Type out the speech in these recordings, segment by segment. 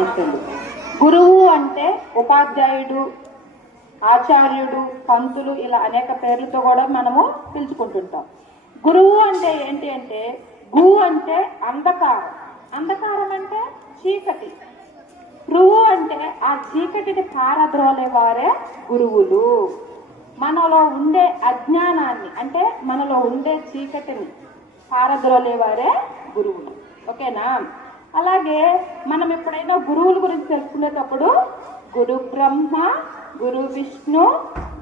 శుభాకాంక్షలు. గురువు అంటే ఉపాధ్యాయుడు, ఆచార్యుడు, పంతులు, ఇలా అనేక పేర్లతో కూడా మనము పిలుచుకుంటుంటాం. గురువు అంటే ఏంటి అంటే, గు అంటే అంధకారం, అంధకారం అంటే చీకటి, రువు అంటే ఆ చీకటిని పారద్రోలే వారే గురువులు. మనలో ఉండే అజ్ఞానాన్ని అంటే మనలో ఉండే చీకటిని పారద్రోలే వారే గురువులు. ఓకేనా? అలాగే మనం ఎప్పుడైనా గురువుల గురించి తెలుసుకునేటప్పుడు గురు బ్రహ్మ, గురు విష్ణు,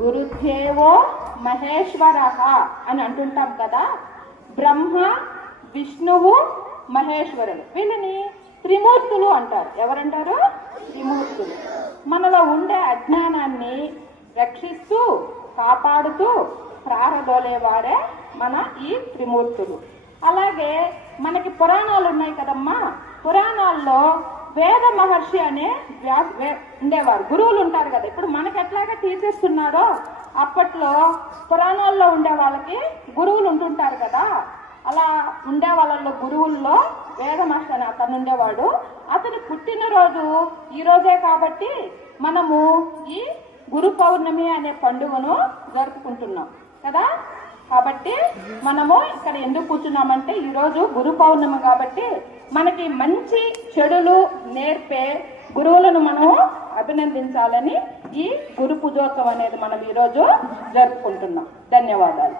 గురుదేవో మహేశ్వర అని అంటుంటాం కదా. బ్రహ్మ, విష్ణువు, మహేశ్వరుడు, వీళ్ళని త్రిమూర్తులు అంటారు. ఎవరంటారు? త్రిమూర్తులు. మనలో ఉండే అజ్ఞానాన్ని రక్షిస్తూ కాపాడుతూ ప్రారదోలేవారే మన ఈ త్రిమూర్తులు. అలాగే మనకి పురాణాలు ఉన్నాయి కదమ్మా. పురాణాల్లో వేద మహర్షి అనే ఉండేవారు, గురువులు ఉంటారు కదా. ఇప్పుడు మనకి ఎట్లాగా టీచర్స్ ఉన్నారో అప్పట్లో పురాణాల్లో ఉండే వాళ్ళకి గురువులు ఉంటుంటారు కదా. అలా ఉండే వాళ్ళలో గురువుల్లో వేద మహర్షి అని అతను ఉండేవాడు. అతని పుట్టినరోజు ఈ రోజే కాబట్టి మనము ఈ గురు పౌర్ణమి అనే పండుగను జరుపుకుంటున్నాం కదా. కాబట్టి మనము ఇక్కడ ఎందుకు కూర్చున్నామంటే, ఈరోజు గురు పౌర్ణమి కాబట్టి మనకి మంచి చెడులు నేర్పే గురువులను మనము అభినందించాలని ఈ గురు పూజోత్సవం అనేది మనం ఈరోజు జరుపుకుంటున్నాం. ధన్యవాదాలు.